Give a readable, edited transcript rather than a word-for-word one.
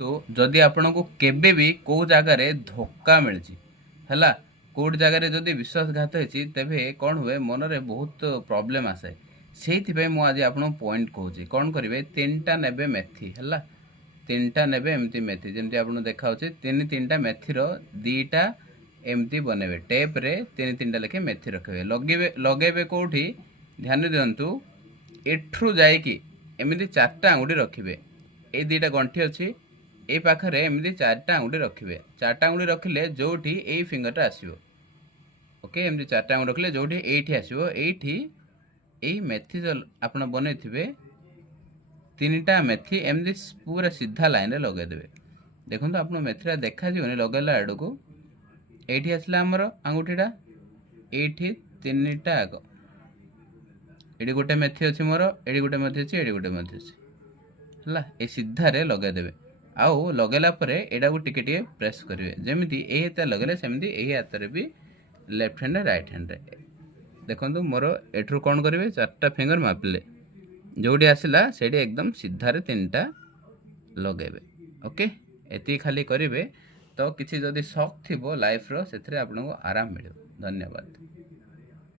तो जदि आपण को केबे भी को जगार धोखा मिली है कौट जगार जदि विश्वासघात होती तेरे कौन हुए मन में बहुत प्रोब्लेम आसे से मुझे आप पॉइंट कहूँ कौन करेंगे 3टा ने मेथी है 3टा ने एमती मेथी जमी आप देखा तीन टा मेथीर 2टा एमती बनइबे टेप्रे 3 लेखे मेथी रखे लगे कौटी ध्यान दिंतु एठू जाकि एमती 4टा आंगुठी रखिए ये 2टा गंठी अच्छी ये पाखे एमती 4टा आंगुठी रखिए 4टा आंगुठी रखिले जो यही फिंगरटा आसो ओके एमती 4टा आंगुठी रखिले जो ये आसो यही मेथी जो आप बनई 3टा मेथी एमती पूरा सीधा लाइन लगेदेवे देखो आप मेथीटा देखा लगेला आड़ को ये आसला आमर आंगुठीटा ये 3टा आग ये गोटे मेथी अच्छी मोर ये गोटे मेथी अच्छी ये गोटे मेथी अच्छी है ये सीधारे लगेदेवे आउ लगेला यहाँ को टिके टिके प्रेस करेंगे जमी ये हाथ लगेले सेमती यही हाथ में भी लेफ्ट हैंड राइट हैंड देखो मोर एठू कौन करेंगे 4टा फिंगर मापिले जोटी आसला से एकदम सीधारे 3टा लगेबे ओके एति खाली करेंगे तो किसी जदि शक थी लाइफ रो से आपको आराम मिले धन्यवाद।